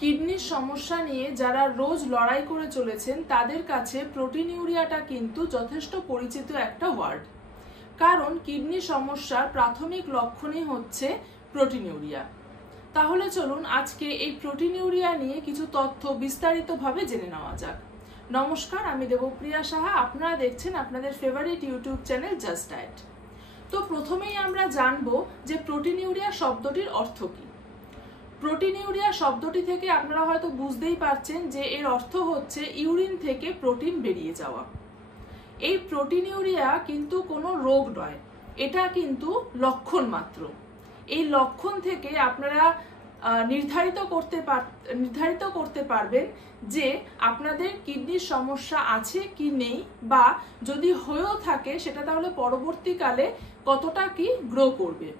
কিডনির সমস্যা নিয়ে যারা রোজ লড়াই করে চলেছেন তাদের কাছে প্রোটিনিউরিয়াটা কিন্তু যথেষ্ট পরিচিত একটা ওয়ার্ড। কারণ কিডনির সমস্যার প্রাথমিক লক্ষণই হচ্ছে প্রোটিনিউরিয়া। তাহলে চলুন আজকে এই প্রোটিনিউরিয়া নিয়ে কিছু তথ্য বিস্তারিতভাবে জেনে নেওয়া যাক। নমস্কার, আমি দেবপ্রিয়া সাহা, আপনারা দেখছেন আপনাদের favourite YouTube channel just diet. তো প্রথমেই আমরা জানবো যে প্রোটিনিউরিয়া শব্দটির অর্থ কী। প্রোটিনিউরিয়া শব্দটি থেকে আপনারা হয়তো বুঝতেই পারছেন যে এর অর্থ হচ্ছে ইউরিন থেকে প্রোটিন বেরিয়ে যাওয়া। এই প্রোটিনিউরিয়া কিন্তু কোনো রোগ নয়, এটা কিন্তু লক্ষণ মাত্র। এই লক্ষণ থেকে আপনারা নির্ধারিত করতে পারবেন যে আপনাদের কিডনির সমস্যা আছে কি নেই, বা যদি হয়েও থাকে সেটা তাহলে পরবর্তীকালে কতটা কি গ্রো করবে।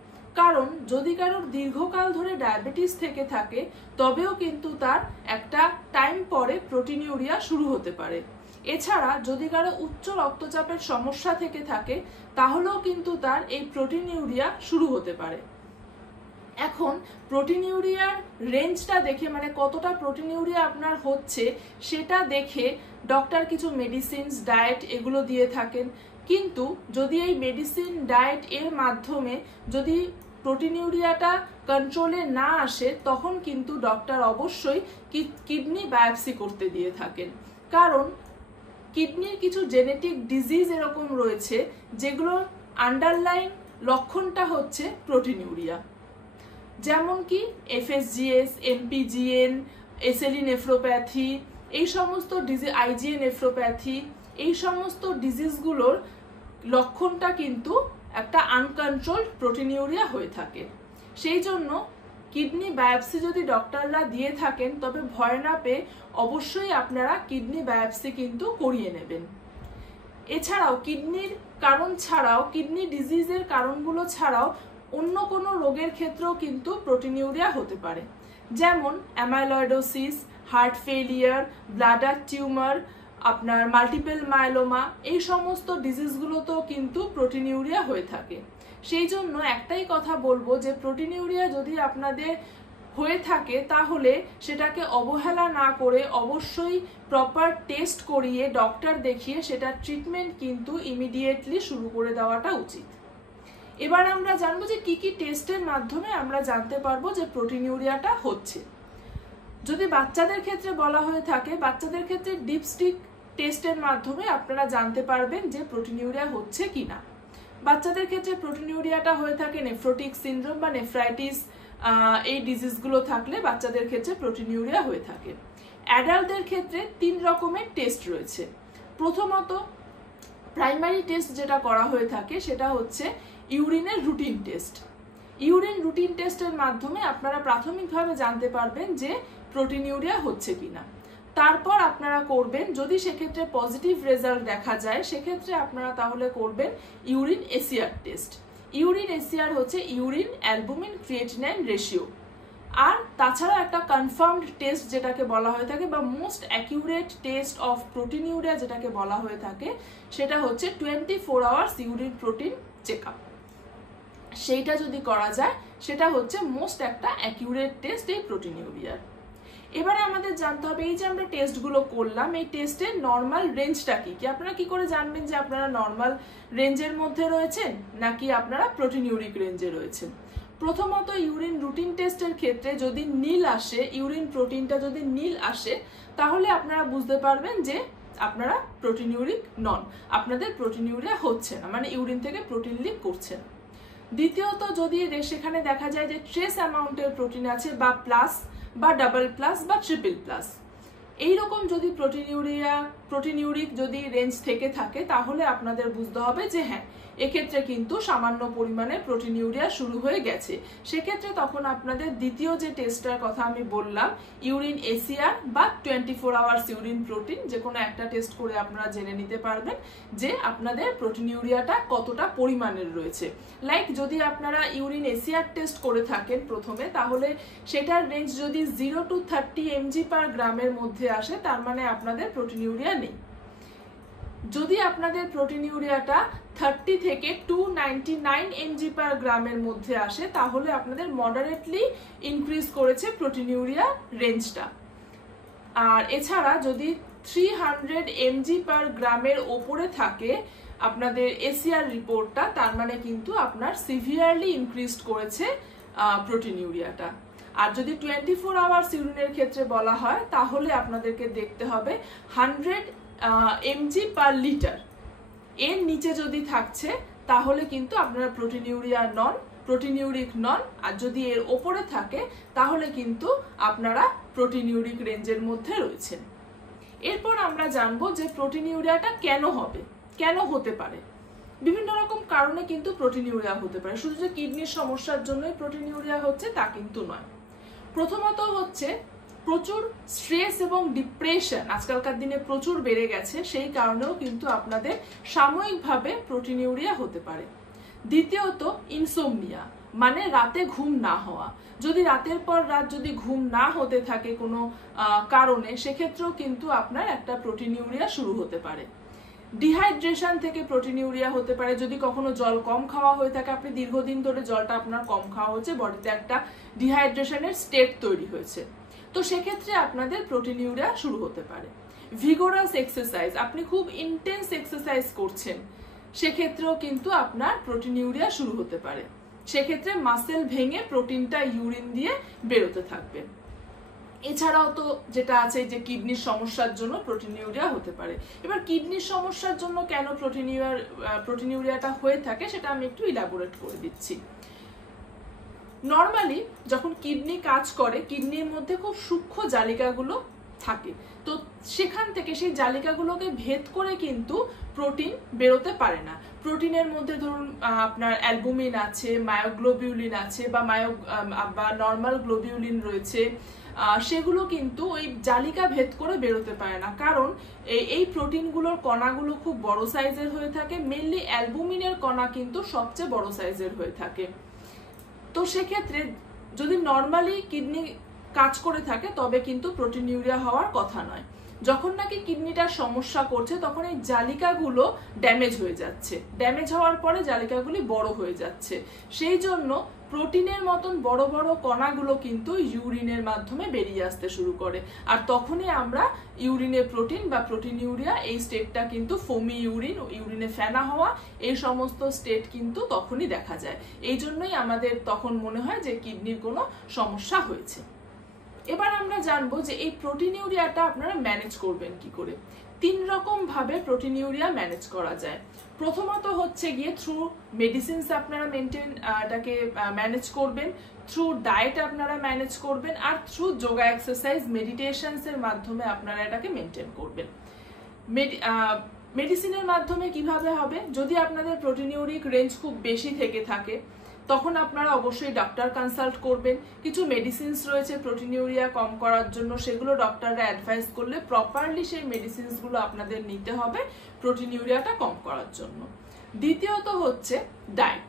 কারণ যদি কারোর দীর্ঘকাল ধরে ডায়াবেটিস থেকে থাকে তবেও কিন্তু তার একটা টাইম পরে প্রোটিনিউরিয়া শুরু হতে পারে। এছাড়া যদি কারো উচ্চ রক্তচাপের সমস্যা থেকে থাকে তাহলেও কিন্তু তার এই প্রোটিনিউরিয়া শুরু হতে পারে। এখন প্রোটিনিউরিয়ার রেঞ্জটা দেখে, মানে কতটা প্রোটিনিউরিয়া আপনার হচ্ছে সেটা দেখে ডক্টর কিছু মেডিসিনস, ডায়েট এগুলো দিয়ে থাকেন। কিন্তু যদি এই মেডিসিন, ডায়েট এর মাধ্যমে যদি প্রোটিনিউরিয়াটা কন্ট্রোলে না আসে তখন কিন্তু ডক্টর অবশ্যই কিডনি বায়োপসি করতে দিয়ে থাকেন। কারণ কিডনির কিছু জেনেটিক ডিজিজ এরকম রয়েছে যেগুলোর আন্ডারলাইন লক্ষণটা হচ্ছে প্রোটিনিউরিয়া, যেমন কি FSGS, MPGN, SLE নেফ্রোপ্যাথি, এই সমস্ত ডিজিজ, IgA নেফ্রোপ্যাথি, এই সমস্ত ডিজিজগুলোর লক্ষণটা কিন্তু একটা আনকন্ট্রোলড প্রোটিনিউরিয়া হয়ে থাকে। সেই জন্য কিডনি বায়োপসি যদি ডক্টররা দিয়ে থাকেন তবে ভয় না পেয়ে অবশ্যই আপনারা কিডনি বায়োপসি কিন্তু করিয়ে নেবেন। এছাড়াও কিডনির কারণ ছাড়াও, কিডনি ডিজিজের কারণগুলো ছাড়াও অন্য কোনো রোগের ক্ষেত্রেও কিন্তু প্রোটিনিউরিয়া হতে পারে, যেমন amyloidosis, heart failure, bladder tumour, আপনার মাল্টিপল মায়োলোমা, এই সমস্ত ডিজিজগুলোতেও কিন্তু প্রোটিনিউরিয়া হয়ে থাকে। সেই জন্য একটাই কথা বলবো যে প্রোটিনিউরিয়া যদি আপনাদের হয়ে থাকে তাহলে সেটাকে অবহেলা না করে অবশ্যই প্রপার টেস্ট করিয়ে ডক্টর দেখিয়ে সেটার ট্রিটমেন্ট কিন্তু ইমিডিয়েটলি শুরু করে দেওয়াটা উচিত। এবার আমরা জানবো যে কি কি টেস্টের মাধ্যমে আমরা জানতে পারবো যে প্রোটিনিউরিয়াটা হচ্ছে। যদি বাচ্চাদের ক্ষেত্রে বলা হয়ে থাকে, বাচ্চাদের ক্ষেত্রে ডিপস্টিক টেস্টের মাধ্যমে আপনারা জানতে পারবেন যে প্রোটিনিউরিয়া হচ্ছে কিনা। বাচ্চাদের ক্ষেত্রে প্রোটিনিউরিয়াটা হয়ে থাকে নেফ্রোটিক সিনড্রোম বা নেফ্রাইটিস, এই ডিজিজগুলো থাকলে বাচ্চাদের ক্ষেত্রে প্রোটিনিউরিয়া হয়ে থাকে। অ্যাডাল্টদের ক্ষেত্রে 3 রকমের টেস্ট রয়েছে। প্রথমত প্রাইমারি টেস্ট যেটা করা হয়ে থাকে সেটা হচ্ছে ইউরিনের রুটিন টেস্ট। ইউরিন রুটিন টেস্টের মাধ্যমে আপনারা প্রাথমিকভাবে জানতে পারবেন যে প্রোটিনিউরিয়া হচ্ছে কিনা। তারপর আপনারা করবেন, যদি সেক্ষেত্রে পজিটিভ রেজাল্ট দেখা যায় সেক্ষেত্রে আপনারা তাহলে করবেন urine ACR test. Urine ACR হচ্ছে ইউরিন অ্যালবুমিন ক্রিয়েটিনাইন রেশিও। আর তাছাড়া একটা কনফার্মড টেস্ট যেটাকে বলা হয়ে থাকে বা most accurate test of proteinuria যেটাকে বলা হয়ে থাকে সেটা হচ্ছে 24 hours urine protein check up. সেইটা যদি করা যায় সেটা হচ্ছে মোস্ট একটা অ্যাকিউরেট টেস্ট এই প্রোটিনিউরিয়ার। এবারে আমাদের জানতে হবে এই যে আমরা টেস্টগুলো করলাম, এই টেস্টের নর্মাল রেঞ্জটা কি। আপনারা কি করে জানবেন যে আপনারা নর্মাল রেঞ্জের মধ্যে রয়েছেন নাকি আপনারা প্রোটিনিউরিক রেঞ্জে রয়েছেন? প্রথমত ইউরিন রুটিন টেস্টের ক্ষেত্রে যদি নীল আসে, ইউরিন প্রোটিনটা যদি নীল আসে তাহলে আপনারা বুঝতে পারবেন যে আপনারা প্রোটিনিউরিক নন, আপনাদের প্রোটিনিউরিয়া হচ্ছে না, মানে ইউরিন থেকে প্রোটিন লিক করছে না। দ্বিতীয়ত যদি সেখানে দেখা যায় যে ট্রেস অ্যামাউন্টের প্রোটিন আছে বা প্লাস বা ডাবল প্লাস বা ট্রিপল প্লাস, এইরকম যদি প্রোটিনিউরিক যদি রেঞ্জ থেকে থাকে তাহলে আপনাদের বুঝতে হবে যে হ্যাঁ এক্ষেত্রে কিন্তু সামান্য পরিমাণে প্রোটিনিউরিয়া শুরু হয়ে গেছে। সেক্ষেত্রে তখন আপনাদের দ্বিতীয় যে টেস্টটার কথা আমি বললাম, ইউরিন এসিআর বা 24 আওয়ার্স ইউরিন প্রোটিন, যে কোনো একটা টেস্ট করে আপনারা জেনে নিতে পারবেন যে আপনাদের প্রোটিনিউরিয়াটা কতটা পরিমাণের রয়েছে। লাইক যদি আপনারা ইউরিন এসিআর টেস্ট করে থাকেন প্রথমে, তাহলে সেটার রেঞ্জ যদি 0 to 30 mg/গ্রামের মধ্যে আসে তার মানে আপনাদের প্রোটিনিউরিয়া নেই। যদি আপনাদের প্রোটিনিউরিয়াটা 30 থেকে 299 mg per গ্রামের মধ্যে আসে তাহলে আপনাদের মডারেটলি ইনক্রিজ করেছে প্রোটিনিউরিয়া রেঞ্জটা। আর এছাড়া যদি 300 mg per গ্রামের ওপরে থাকে আপনাদের এসিআর রিপোর্টটা, তার মানে কিন্তু আপনার সিভিয়ারলি ইনক্রিজড করেছে প্রোটিনিউরিয়াটা। আর যদি 24 আওয়ার্স ইউরিনের ক্ষেত্রে বলা হয় তাহলে আপনাদেরকে দেখতে হবে 100 mg per লিটার এর নিচে যদি থাকছে তাহলে কিন্তু আপনারা প্রোটিনিউরিক নন, আর যদি এর ওপরে থাকে তাহলে কিন্তু আপনারা প্রোটিনিউরিক রেঞ্জের মধ্যে রয়েছেন। এরপর আমরা জানবো যে প্রোটিনিউরিয়াটা কেন হতে পারে। বিভিন্ন রকম কারণে কিন্তু প্রোটিনিউরিয়া হতে পারে, শুধু যে কিডনির সমস্যার জন্যই প্রোটিনিউরিয়া হচ্ছে তা কিন্তু নয়। প্রথমত হচ্ছে প্রচুর স্ট্রেস এবং ডিপ্রেশন আজকালকার দিনে প্রচুর বেড়ে গেছে, সেই কারণেও কিন্তু আপনাদের সাময়িকভাবে প্রোটিনিউরিয়া হতে পারে। দ্বিতীয়ত ইনসোমনিয়া, মানে রাতে ঘুম না হওয়া। যদি রাতের পর রাত যদি ঘুম না হতে থাকে কোনো কারণে, সেক্ষেত্রেও কিন্তু আপনার একটা প্রোটিনিউরিয়া শুরু হতে পারে। ডিহাইড্রেশন থেকে প্রোটিনিউরিয়া হতে পারে, যদি কখনো জল কম খাওয়া হয়ে থাকে, আপনি দীর্ঘদিন ধরে জলটা আপনার কম খাওয়া হচ্ছে, বডিতে একটা ডিহাইড্রেশনের স্টেট তৈরি হয়েছে, তো সেক্ষেত্রে আপনাদের প্রোটিনিউরিয়া শুরু হতে পারে। ভিগোরাস এক্সারসাইজ, আপনি খুব ইন্টেন্স এক্সারসাইজ করছেন, সেক্ষেত্রেও কিন্তু আপনার প্রোটিনিউরিয়া শুরু হতে পারে। সেক্ষেত্রে মাসেল ভেঙে প্রোটিনটা ইউরিন দিয়ে বেরোতে থাকবে। এছাড়াও তো যেটা আছে যে কিডনির সমস্যার জন্য প্রোটিনিউরিয়া হতে পারে। এবার কিডনির সমস্যার জন্য কেন প্রোটিনিউরিয়াটা হয়ে থাকে সেটা আমি একটু ইলাবোরেট করে দিচ্ছি। নর্মালি যখন কিডনি কাজ করে, কিডনির মধ্যে খুব সূক্ষ্ম জালিকাগুলো থাকে, তো সেখান থেকে সেই জালিকাগুলোকে ভেদ করে কিন্তু প্রোটিন বেরোতে পারে না। প্রোটিনের মধ্যে ধরুন আপনার অ্যালবুমিন আছে, মায়োগ্লোবিউলিন আছে বা নর্মাল গ্লোবিউলিন রয়েছে, সেগুলো কিন্তু ওই জালিকা ভেদ করে বেরোতে পারে না, কারণ এই প্রোটিনগুলোর কণাগুলো খুব বড় সাইজের হয়ে থাকে। মেনলি অ্যালবুমিনের কণা কিন্তু সবচেয়ে বড় সাইজের হয়ে থাকে। তো সেক্ষেত্রে যদি নর্মালি কিডনি কাজ করে থাকে তবে কিন্তু প্রোটিনিউরিয়া হওয়ার কথা নয়। যখন নাকি কিডনিটার সমস্যা করছে তখন এই জালিকাগুলো ড্যামেজ হয়ে যাচ্ছে, ড্যামেজ হওয়ার পরে জালিকাগুলি বড় হয়ে যাচ্ছে, সেই জন্য প্রোটিনের মতন বড় বড় কণাগুলো কিন্তু ইউরিনের মাধ্যমে বেরিয়ে আসতে শুরু করে, আর তখনই আমরা ইউরিনে প্রোটিন বা প্রোটিনিউরিয়া এই স্টেটটা কিন্তু ফোমি ইউরিনে ফেনা হওয়া, এই সমস্ত স্টেট কিন্তু তখনই দেখা যায়। এই জন্যই আমাদের তখন মনে হয় যে কিডনির কোনো সমস্যা হয়েছে। এবার আমরা জানবো যে এই প্রোটিনিউরিয়াটা আপনারা ম্যানেজ করবেন কি করে। 3 রকম ভাবে প্রোটিনিউরিয়া ম্যানেজ করা যায়। প্রথমত হচ্ছে গিয়ে থ্রু মেডিসিনস আপনারা এটাকে ম্যানেজ করবেন, থ্রু ডায়েট আপনারা ম্যানেজ করবেন, আর থ্রু যোগা এক্সারসাইজ মেডিটেশনস এর মাধ্যমে আপনারা এটাকে মেনটেন করবেন। মেডিসিনের মাধ্যমে কিভাবে হবে, যদি আপনাদের প্রোটিনিউরিক রেঞ্জ খুব বেশি থেকে থাকে তখন আপনারা অবশ্যই ডক্টর কনসাল্ট করবেন। কিছু মেডিসিনস রয়েছে প্রোটিনিউরিয়া কম করার জন্য, সেগুলো ডক্টররা অ্যাডভাইস করলে প্রপারলি সেই মেডিসিনসগুলো আপনাদের নিতে হবে প্রোটিনিউরিয়াটা কম করার জন্য। দ্বিতীয়ত হচ্ছে ডায়েট।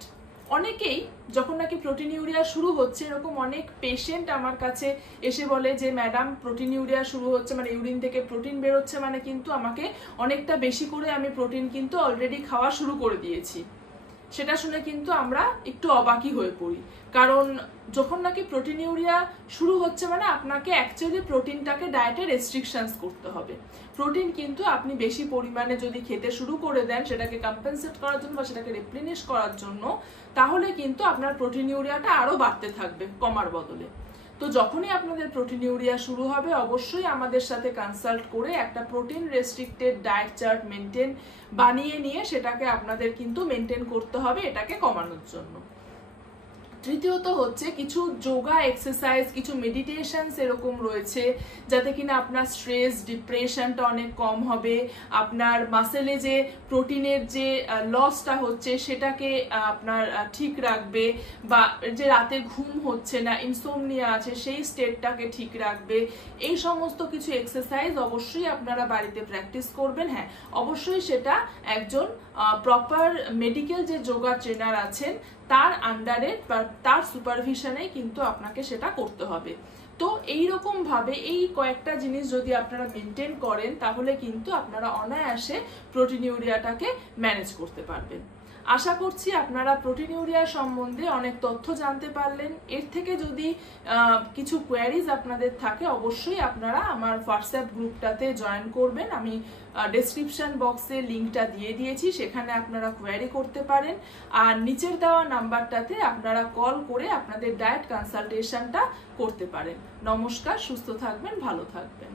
অনেকেই যখন নাকি প্রোটিনিউরিয়া শুরু হচ্ছে, এরকম অনেক পেশেন্ট আমার কাছে এসে বলে যে ম্যাডাম প্রোটিনিউরিয়া শুরু হচ্ছে, মানে ইউরিন থেকে প্রোটিন বেরোচ্ছে, মানে কিন্তু আমাকে অনেকটা বেশি করে আমি প্রোটিন কিন্তু অলরেডি খাওয়া শুরু করে দিয়েছি। সেটা শুনে কিন্তু আমরা একটু অবাকই হয়ে পড়ি, কারণ যখন নাকি প্রোটিনিউরিয়া শুরু হচ্ছে মানে আপনাকে অ্যাকচুয়ালি প্রোটিনটাকে ডায়েটে রেস্ট্রিকশনস করতে হবে। প্রোটিন কিন্তু আপনি বেশি পরিমাণে যদি খেতে শুরু করে দেন সেটাকে কম্পেনসেট করার জন্য বা সেটাকে রিপ্লেনিশ করার জন্য, তাহলে কিন্তু আপনার প্রোটিনিউরিয়াটা আরো বাড়তে থাকবে কমার বদলে। তো যখনই আপনাদের প্রোটিনিউরিয়া শুরু হবে অবশ্যই আমাদের সাথে কনসাল্ট করে একটা প্রোটিন রেস্ট্রিক্টেড ডায়েট চার্ট বানিয়ে নিয়ে সেটাকে আপনাদের কিন্তু মেনটেন করতে হবে এটাকে কমানোর জন্য। তৃতীয়ত হচ্ছে কিছু যোগা এক্সারসাইজ, কিছু মেডিটেশনস এরকম রয়েছে যাতে কিনা আপনার স্ট্রেস ডিপ্রেশনটা অনেক কম হবে, আপনার মাসেলে যে প্রোটিনের যে লসটা হচ্ছে সেটাকে আপনার ঠিক রাখবে, বা যে রাতে ঘুম হচ্ছে না, ইনসোমনিয়া আছে, সেই স্টেটটাকে ঠিক রাখবে। এই সমস্ত কিছু এক্সারসাইজ অবশ্যই আপনারা বাড়িতে প্র্যাকটিস করবেন। হ্যাঁ, অবশ্যই সেটা একজন প্রপার মেডিকেল যে যোগা ট্রেনার আছেন তার আন্ডারে বা তার সুপারভিশনে কিন্তু আপনাকে সেটা করতে হবে। তো এইরকম ভাবে এই কয়েকটা জিনিস যদি আপনারা মেনটেন করেন তাহলে কিন্তু আপনারা অনায়াসে প্রোটিনিউরিয়াটাকে ম্যানেজ করতে পারবেন। আশা করছি আপনারা প্রোটিনিউরিয়া সম্বন্ধে অনেক তথ্য জানতে পারলেন। এর থেকে যদি কিছু কোয়ারিজ আপনাদের থাকে অবশ্যই আপনারা আমার হোয়াটসঅ্যাপ গ্রুপটাতে জয়েন করবেন। আমি ডেসক্রিপশন বক্সে লিঙ্কটা দিয়ে দিয়েছি, সেখানে আপনারা কোয়ারি করতে পারেন। আর নিচের দেওয়া নাম্বারটাতে আপনারা কল করে আপনাদের ডায়েট কনসালটেশনটা করতে পারেন। নমস্কার, সুস্থ থাকবেন, ভালো থাকবেন।